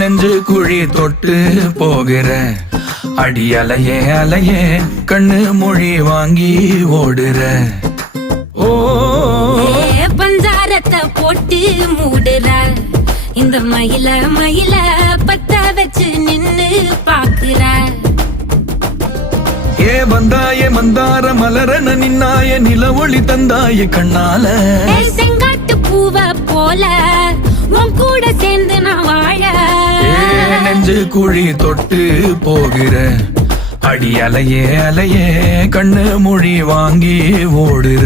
நெஞ்சு குழி தொட்டு போகிற அடி அலையே அலையே கண்ணு மொழி வாங்கி ஓடுற. ஓ பஞ்சாரத்தை போட்டு மூடுற இந்த மயில மயில பத்த வச்சு நின்னு பாக்குற. ஏ வந்தாய மந்தார மலரன நின்னாய நில ஒளி தந்தாய கண்ணால. செங்காட்டு பூவ போல உன் கூட சேர்ந்து நான் வாழ. நெஞ்சு குழி தொட்டு போகிற அடி அலையே அலையே கண்ணு மொழி வாங்கி ஓடுற.